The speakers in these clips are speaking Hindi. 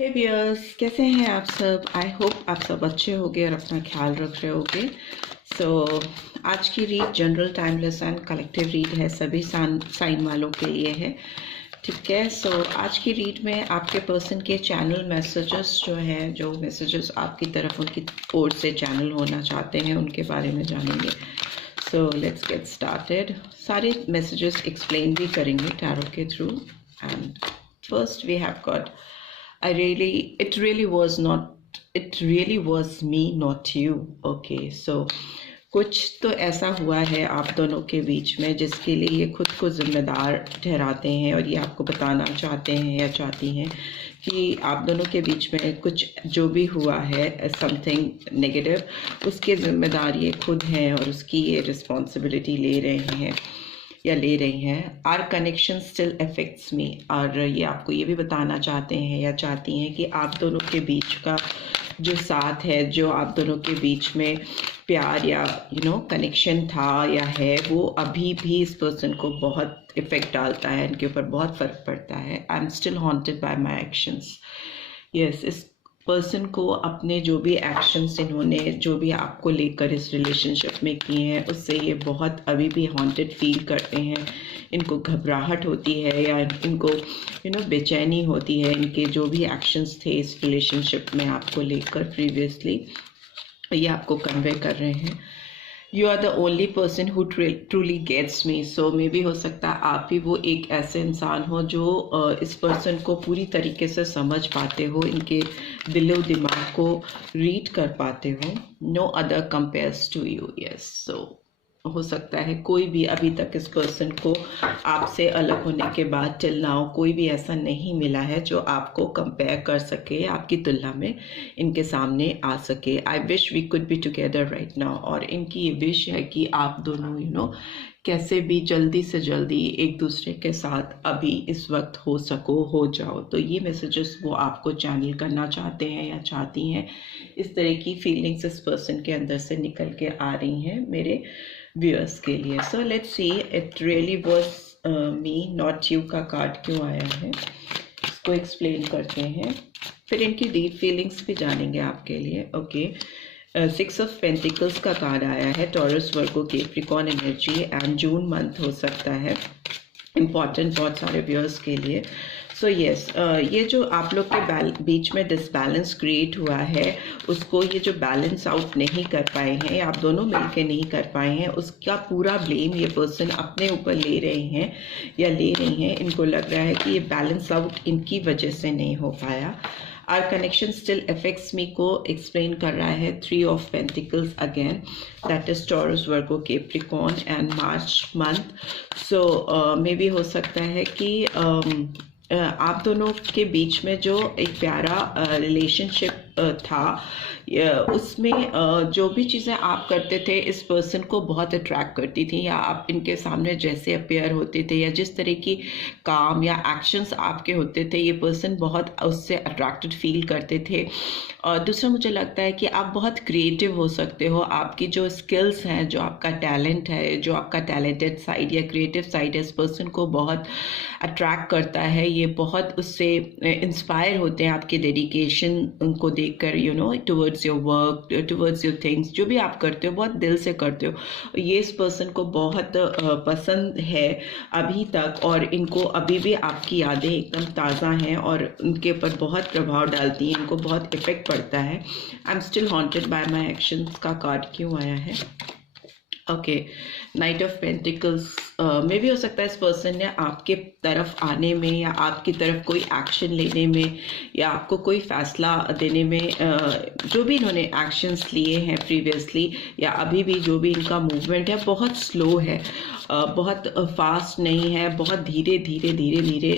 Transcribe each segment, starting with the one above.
हे व्यूअर्स, कैसे हैं आप सब। आई होप आप सब अच्छे होंगे और अपना ख्याल रख रहे होंगे। आज की read general timeless and collective read है, सभी साइन वालों के लिए है। ठीक है। आज की रीड में आपके पर्सन के चैनल मैसेजेस जो हैं, जो मैसेजेस आपकी तरफ उनकी ओर से चैनल होना चाहते हैं, उनके बारे में जानेंगे। Let's get started. सारे मैसेजेस एक्सप्लेन भी करेंगे टैरो के through. And first we have got it really was me, not you. Okay, so कुछ तो ऐसा हुआ है आप दोनों के बीच में जिसके लिए ये खुद को जिम्मेदार ठहराते हैं और ये आपको बताना चाहते हैं या चाहती हैं कि आप दोनों के बीच में कुछ जो भी हुआ है, समथिंग नेगेटिव, उसके जिम्मेदार ये खुद हैं और उसकी ये रिस्पॉन्सिबिलिटी ले रहे हैं या ले रही हैं। Our connection still affects me, और ये आपको ये भी बताना चाहते हैं या चाहती हैं कि आप दोनों के बीच का जो साथ है, जो आप दोनों के बीच में प्यार या कनेक्शन था या है, वो अभी भी इस पर्सन को बहुत इफ़ेक्ट डालता है, इनके ऊपर बहुत फ़र्क पड़ता है। I am still haunted bye my actions. Yes, इस पर्सन को अपने जो भी एक्शंस इन्होंने जो भी आपको लेकर इस रिलेशनशिप में किए हैं, उससे ये बहुत अभी भी हॉन्टेड फील करते हैं। इनको घबराहट होती है या इनको बेचैनी होती है, इनके जो भी एक्शंस थे इस रिलेशनशिप में आपको लेकर प्रीवियसली, ये आपको कन्वे कर रहे हैं। You are the only person who truly gets me. So maybe हो सकता है आप ही वो एक ऐसे इंसान हो जो इस पर्सन को पूरी तरीके से समझ पाते हो, इनके दिलो दिमाग को रीड कर पाते हो। No other compares to you. Yes, so हो सकता है कोई भी अभी तक इस पर्सन को आपसे अलग होने के बाद टिल नाउ कोई भी ऐसा नहीं मिला है जो आपको कंपेयर कर सके, आपकी तुलना में इनके सामने आ सके। I wish we could be together right now. और इनकी ये विश है कि आप दोनों कैसे भी जल्दी से जल्दी एक दूसरे के साथ अभी इस वक्त हो जाओ। तो ये मैसेजेस वो आपको चैनल करना चाहते हैं या चाहती हैं। इस तरह की फीलिंग्स इस पर्सन के अंदर से निकल के आ रही हैं मेरे व्यूअर्स के लिए। So let's see, it really was me not you का कार्ड क्यों आया है, इसको एक्सप्लेन करते हैं, फिर इनकी डीप फीलिंग्स भी जानेंगे आपके लिए। ओके, 6 ऑफ पेंटिकल्स का कार्ड आया है। Taurus, Virgo, Capricorn energy and June month हो सकता है इम्पॉर्टेंट बहुत सारे व्यूअर्स के लिए। सो यस, ये जो आप लोग के बीच में डिसबैलेंस क्रिएट हुआ है, उसको ये जो बैलेंस आउट नहीं कर पाए हैं या आप दोनों मिलके नहीं कर पाए हैं, उसका पूरा ब्लेम ये पर्सन अपने ऊपर ले रहे हैं या ले रही हैं। इनको लग रहा है कि ये बैलेंस आउट इनकी वजह से नहीं हो पाया। Our connection still affects me को एक्सप्लेन कर रहा है 3 of pentacles again, that is Taurus, Virgo, Capricorn and March month. So maybe हो सकता है कि आप दोनों के बीच में जो एक प्यारा रिलेशनशिप था, उसमें जो भी चीज़ें आप करते थे इस पर्सन को बहुत अट्रैक्ट करती थी, या आप इनके सामने जैसे अपेयर होते थे या जिस तरह की काम या एक्शंस आपके होते थे, ये पर्सन बहुत उससे अट्रैक्टेड फील करते थे। और दूसरा, मुझे लगता है कि आप बहुत क्रिएटिव हो सकते हो। आपकी जो स्किल्स हैं, जो आपका टैलेंट है, जो आपका टैलेंटेड साइड या क्रिएटिव साइड है, इस पर्सन को बहुत अट्रैक्ट करता है। ये बहुत उससे इंस्पायर होते हैं आपके डेडिकेशन उनको देखकर, towards your work, towards your things, जो भी आप करते हो बहुत दिल से करते हो। ये इस पर्सन को बहुत पसंद है अभी तक, और इनको अभी भी आपकी यादें एकदम ताज़ा हैं और उनके ऊपर बहुत प्रभाव डालती हैं, इनको बहुत इफेक्ट पड़ता है। I am still haunted bye my actions का कार्ड क्यों आया है? ओके, नाइट ऑफ पेंटिकल्स में भी हो सकता है इस पर्सन ने आपके तरफ आने में या आपकी तरफ कोई एक्शन लेने में या आपको कोई फैसला देने में, जो भी इन्होंने एक्शंस लिए हैं प्रीवियसली या अभी भी जो भी इनका मूवमेंट है बहुत स्लो है, बहुत फास्ट नहीं है, बहुत धीरे धीरे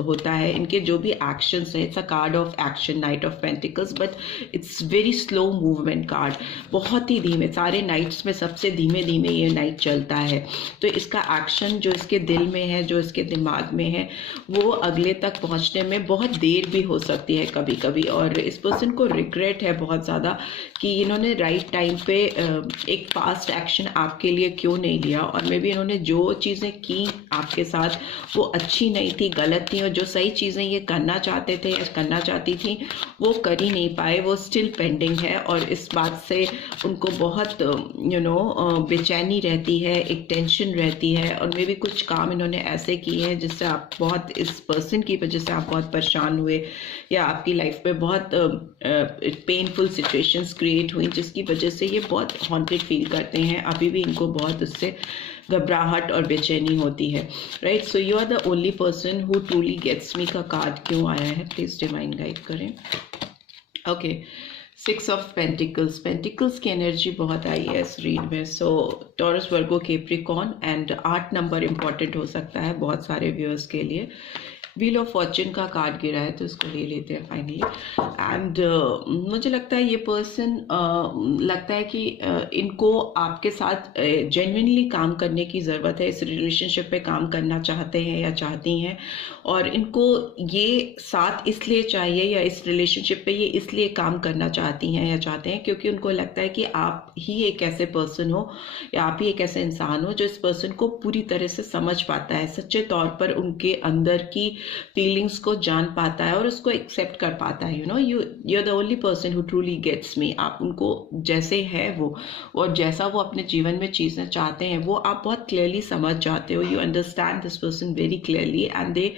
होता है। इनके जो भी एक्शंस हैं, it's a card of action, night of pentacles, but it's very slow movement card, बहुत ही धीमे। सारे नाइट्स में सबसे धीमे ये नाइट चलता है। तो इसका एक्शन जो इसके दिल में है, जो इसके दिमाग में है, वो अगले तक पहुंचने में बहुत देर भी हो सकती है कभी कभी। और इस पर्सन को रिग्रेट है बहुत ज़्यादा कि इन्होंने राइट टाइम पे एक फास्ट एक्शन आपके लिए क्यों नहीं लिया, और मे बी इन्होंने इन्होंने जो चीज़ें की आपके साथ वो अच्छी नहीं थी, गलत थी, और जो सही चीज़ें ये करना चाहते थे या करना चाहती थी वो कर ही नहीं पाए, वो स्टिल पेंडिंग है। और इस बात से उनको बहुत बेचैनी रहती है, एक टेंशन रहती है, और मे भी कुछ काम इन्होंने ऐसे किए हैं जिससे आप बहुत, इस पर्सन की वजह से आप बहुत परेशान हुए, या आपकी लाइफ में बहुत पेनफुल सिचुएशंस क्रिएट हुई जिसकी वजह से ये बहुत हॉन्टेड फील करते हैं। अभी भी इनको बहुत उससे घबराहट और बेचैनी होती है, right. So you are the only person who truly gets me का कार्ड क्यों आया है, प्लीज डिवाइन गाइड करें। ओके, 6 ऑफ पेंटिकल्स, पेंटिकल्स की एनर्जी बहुत आई है इस रीड में। So Taurus, Virgo, Capricorn and 8 number important हो सकता है बहुत सारे व्यूअर्स के लिए। व्हील ऑफ फॉर्च्यून का कार्ड गिरा है तो इसको ले लेते हैं फाइनली। एंड मुझे लगता है ये पर्सन, लगता है कि इनको आपके साथ जेन्युइनली काम करने की ज़रूरत है, इस रिलेशनशिप पे काम करना चाहते हैं या चाहती हैं, और इनको ये साथ इसलिए चाहिए या इस रिलेशनशिप पे ये इसलिए काम करना चाहती हैं या चाहते हैं क्योंकि उनको लगता है कि आप ही एक ऐसे पर्सन हो या आप ही एक ऐसे इंसान हो जो इस पर्सन को पूरी तरह से समझ पाता है, सच्चे तौर पर उनके अंदर की फीलिंग्स को जान पाता है और उसको एक्सेप्ट कर पाता है। You are the only person who truly gets me. आप उनको जैसे है वो, और जैसा वो अपने जीवन में चीज़ें चाहते हैं वो आप बहुत क्लियरली समझ जाते हो। You understand this person very clearly and they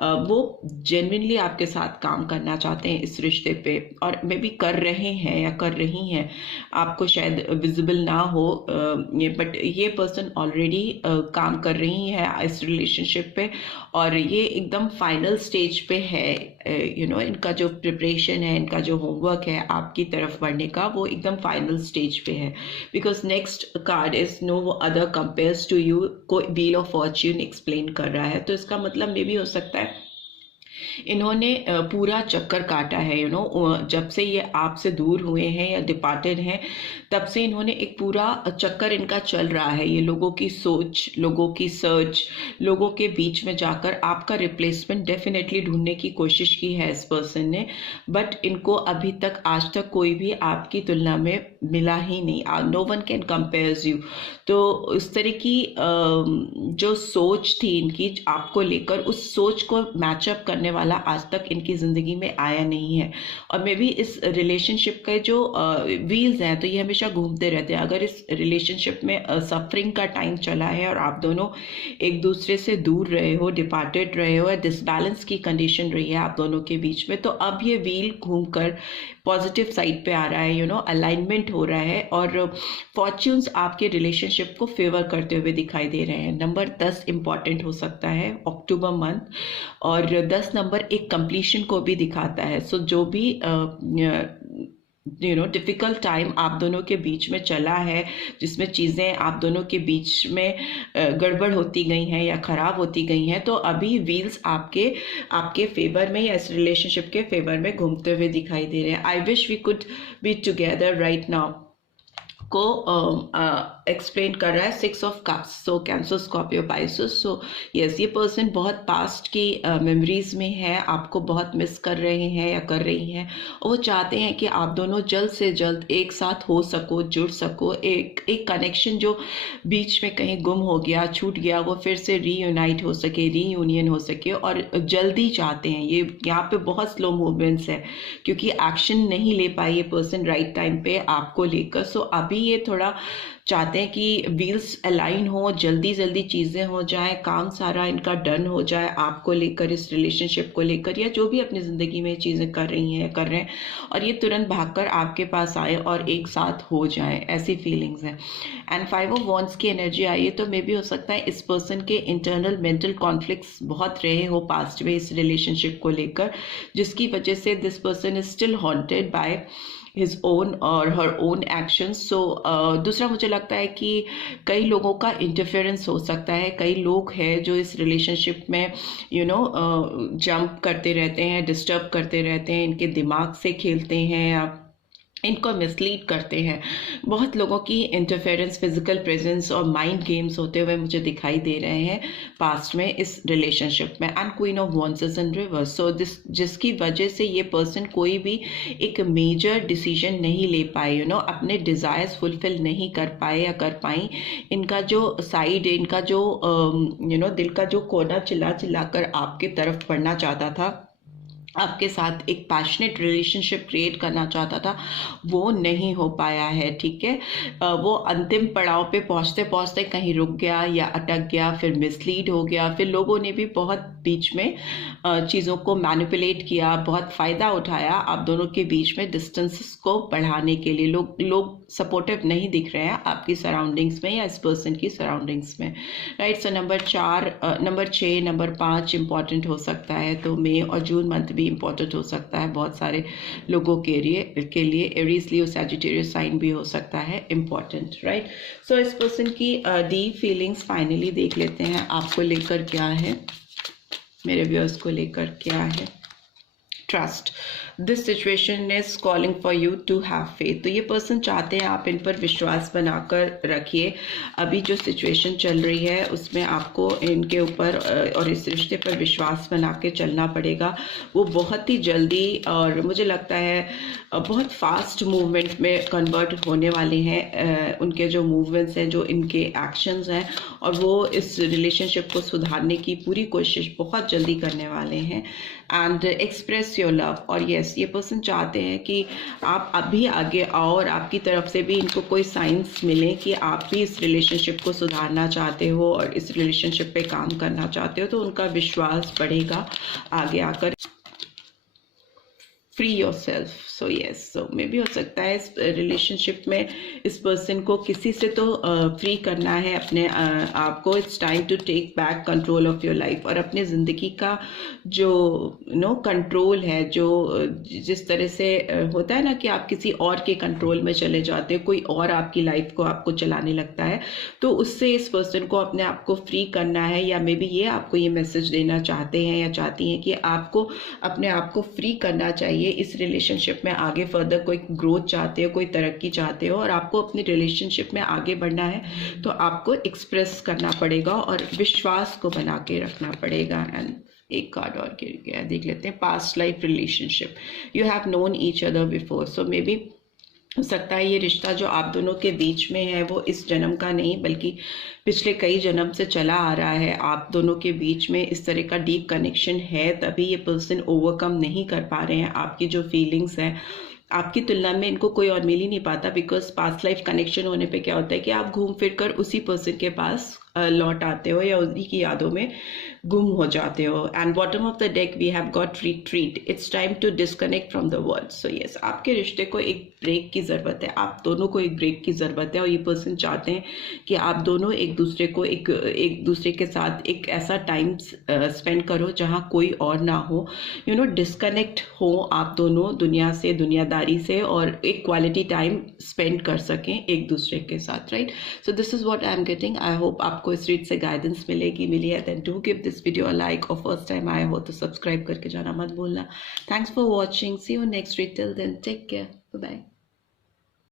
वो जेन्युइनली आपके साथ काम करना चाहते हैं इस रिश्ते पे, और मे भी कर रहे हैं या कर रही हैं। आपको शायद विजिबल ना हो बट ये पर्सन ऑलरेडी काम कर रही है इस रिलेशनशिप पे, और ये एकदम फाइनल स्टेज पे है। इनका जो प्रिपरेशन है, इनका जो होमवर्क है आपकी तरफ बढ़ने का, वो एकदम फाइनल स्टेज पे है। Because next card is no other compares to you, को व्हील ऑफ फॉर्च्यून एक्सप्लेन कर रहा है। तो इसका मतलब मे भी हो सकता है इन्होंने पूरा चक्कर काटा है। जब से ये आपसे दूर हुए हैं या डिपार्टेड हैं तब से इन्होंने एक पूरा चक्कर इनका चल रहा है। ये लोगों की सोच, लोगों की सर्च, लोगों के बीच में जाकर आपका रिप्लेसमेंट डेफिनेटली ढूंढने की कोशिश की है इस पर्सन ने, बट इनको अभी तक, आज तक कोई भी आपकी तुलना में मिला ही नहीं। No one can compares you. तो उस तरह की जो सोच थी इनकी आपको लेकर, उस सोच को मैचअप करने वाला आज तक इनकी ज़िंदगी में आया नहीं है। और मे बी इस रिलेशनशिप के जो व्हील्स हैं तो ये हमेशा घूमते रहते हैं। अगर इस रिलेशनशिप में सफरिंग का टाइम चला है और आप दोनों एक दूसरे से दूर रहे हो, डिपार्टेड रहे हो, डिसबैलेंस की कंडीशन रही है आप दोनों के बीच में, तो अब ये व्हील घूमकर पॉजिटिव साइड पे आ रहा है। अलाइनमेंट हो रहा है और फॉर्च्यून्स आपके रिलेशनशिप को फेवर करते हुए दिखाई दे रहे हैं। नंबर 10 इंपॉर्टेंट हो सकता है अक्टूबर मंथ, और 10 नंबर एक कंप्लीशन को भी दिखाता है। सो जो भी डिफ़िकल्ट टाइम आप दोनों के बीच में चला है, जिसमें चीज़ें आप दोनों के बीच में गड़बड़ होती गई हैं या ख़राब होती गई हैं, तो अभी व्हील्स आपके फेवर में या इस रिलेशनशिप के फेवर में घूमते हुए दिखाई दे रहे हैं। I wish we could be together right now को एक्सप्लेन कर रहा है 6 of cups. So Cancer, Scorpio, Pisces. So yes, ये पर्सन बहुत पास्ट की मेमोरीज में है, आपको बहुत मिस कर रहे हैं या कर रही हैं, और वो चाहते हैं कि आप दोनों जल्द से जल्द एक साथ हो सको, जुड़ सको। एक कनेक्शन जो बीच में कहीं गुम हो गया, छूट गया, वो फिर से रीयूनाइट हो सके, रीयूनियन हो सके, और जल्दी चाहते हैं। ये यहाँ पे बहुत स्लो मूवमेंट्स है क्योंकि एक्शन नहीं ले पाई ये पर्सन राइट टाइम पे आपको लेकर। सो अभी ये थोड़ा चाहते हैं कि व्हील्स अलाइन हो, जल्दी जल्दी चीज़ें हो जाए, काम सारा इनका डन हो जाए आपको लेकर, इस रिलेशनशिप को लेकर, या जो भी अपनी ज़िंदगी में चीज़ें कर रही हैं, कर रहे हैं, और ये तुरंत भागकर आपके पास आए और एक साथ हो जाए, ऐसी फीलिंग्स हैं। एंड 5 ऑफ वॉन्ड्स की एनर्जी आई है, तो मे भी हो सकता है इस पर्सन के इंटरनल मेंटल कॉन्फ्लिक्ट्स बहुत रहे हो पास्ट में इस रिलेशनशिप को लेकर, जिसकी वजह से this person is still haunted by his own or her own actions. So दूसरा मुझे लगता है कि कई लोगों का इंटरफेरेंस हो सकता है। कई लोग हैं जो इस रिलेशनशिप में जंप करते रहते हैं, डिस्टर्ब करते रहते हैं, इनके दिमाग से खेलते हैं, या इनको मिसलीड करते हैं। बहुत लोगों की इंटरफेरेंस, फिजिकल प्रेजेंस और माइंड गेम्स होते हुए मुझे दिखाई दे रहे हैं पास्ट में इस रिलेशनशिप में। And queen of wands is in reverse, so जिसकी वजह से ये पर्सन कोई भी एक मेजर डिसीजन नहीं ले पाए, अपने डिज़ायर्स फुलफिल नहीं कर पाए या कर पाई। इनका जो साइड, इनका जो दिल का जो कोना चिल्ला चिल्ला कर आपके तरफ बढ़ना चाहता था, आपके साथ एक पैशनेट रिलेशनशिप क्रिएट करना चाहता था, वो नहीं हो पाया है। ठीक है, वो अंतिम पड़ाव पे पहुंचते पहुंचते कहीं रुक गया या अटक गया, फिर मिसलीड हो गया, फिर लोगों ने भी बहुत बीच में चीज़ों को मैनिपुलेट किया, बहुत फ़ायदा उठाया आप दोनों के बीच में डिस्टेंसेस को बढ़ाने के लिए। लोग सपोर्टिव नहीं दिख रहे हैं आपकी सराउंडिंग्स में या इस पर्सन की सराउंडिंग्स में, right. So number 6, number 5 important हो सकता है, तो मई और जून मंथ भी इम्पॉर्टेंट हो सकता है बहुत सारे लोगों के लिए। एरीज, लियो, सैजिटेरियस साइन भी हो सकता है इम्पॉर्टेंट, राइट। सो इस पर्सन की डीप फीलिंग्स फाइनली देख लेते हैं, आपको लेकर क्या है, मेरे व्यूअर्स को लेकर क्या है। Trust, this situation is calling for you to have faith. तो ये पर्सन चाहते हैं आप इन पर विश्वास बनाकर रखिए। अभी जो सिचुएशन चल रही है उसमें आपको इनके ऊपर और इस रिश्ते पर विश्वास बना के चलना पड़ेगा। वो बहुत ही जल्दी और मुझे लगता है बहुत फास्ट मूवमेंट में कन्वर्ट होने वाले हैं। उनके जो मूवमेंट्स हैं, जो इनके एक्शंस हैं, और वो इस रिलेशनशिप को सुधारने की पूरी कोशिश बहुत जल्दी करने वाले हैं। एंड एक्सप्रेस योर लव, और यस, ये पर्सन चाहते हैं कि आप अभी आगे आओ और आपकी तरफ से भी इनको कोई साइंस मिले कि आप भी इस रिलेशनशिप को सुधारना चाहते हो और इस रिलेशनशिप पे काम करना चाहते हो, तो उनका विश्वास बढ़ेगा आगे आकर। Free yourself, so yes, so मे भी हो सकता है इस रिलेशनशिप में इस पर्सन को किसी से तो फ्री करना है अपने आप को। It's time to take back control of your life, और अपने ज़िंदगी का जो कंट्रोल है, जो जिस तरह से होता है ना कि आप किसी और के कंट्रोल में चले जाते हो, कोई और आपकी लाइफ को आपको चलाने लगता है, तो उससे इस पर्सन को अपने आप को फ्री करना है। या मे बी ये आपको ये मैसेज देना चाहते हैं या चाहती हैं कि आपको अपने आप को फ्री करना चाहिए। इस रिलेशनशिप में आगे फर्दर कोई ग्रोथ चाहते हो, कोई तरक्की चाहते हो, और आपको अपनी रिलेशनशिप में आगे बढ़ना है, तो आपको एक्सप्रेस करना पड़ेगा और विश्वास को बना के रखना पड़ेगा। एंड एक कार्ड और गिर गया, देख लेते हैं। Past life relationship, you have known each other before, so maybe हो सकता है ये रिश्ता जो आप दोनों के बीच में है वो इस जन्म का नहीं बल्कि पिछले कई जन्म से चला आ रहा है। आप दोनों के बीच में इस तरह का डीप कनेक्शन है, तभी ये पर्सन ओवरकम नहीं कर पा रहे हैं आपकी जो फीलिंग्स हैं। आपकी तुलना में इनको कोई और मिल ही नहीं पाता, बिकॉज पास्ट लाइफ कनेक्शन होने पे क्या होता है कि आप घूम फिर कर उसी पर्सन के पास लौट आते हो या उन्हीं की यादों में गुम हो जाते हो। And bottom of the deck we have got retreat, it's time to disconnect from the world. So yes, आपके रिश्ते को एक ब्रेक की ज़रूरत है, आप दोनों को एक ब्रेक की ज़रूरत है, और ये पर्सन चाहते हैं कि आप दोनों एक दूसरे को एक दूसरे के साथ एक ऐसा टाइम स्पेंड करो जहाँ कोई और ना हो, डिस्कनेक्ट हो आप दोनों दुनिया से, दुनियादारी से, और एक क्वालिटी टाइम स्पेंड कर सकें एक दूसरे के साथ, right. So this is what I am getting. I hope आपको इस रीड से गाइडेंस मिली है। Then do give this video a like, और फर्स्ट टाइम आए हो तो सब्सक्राइब करके जाना मत भूलना। Thanks for watching, see you next read, till then take care, bye bye.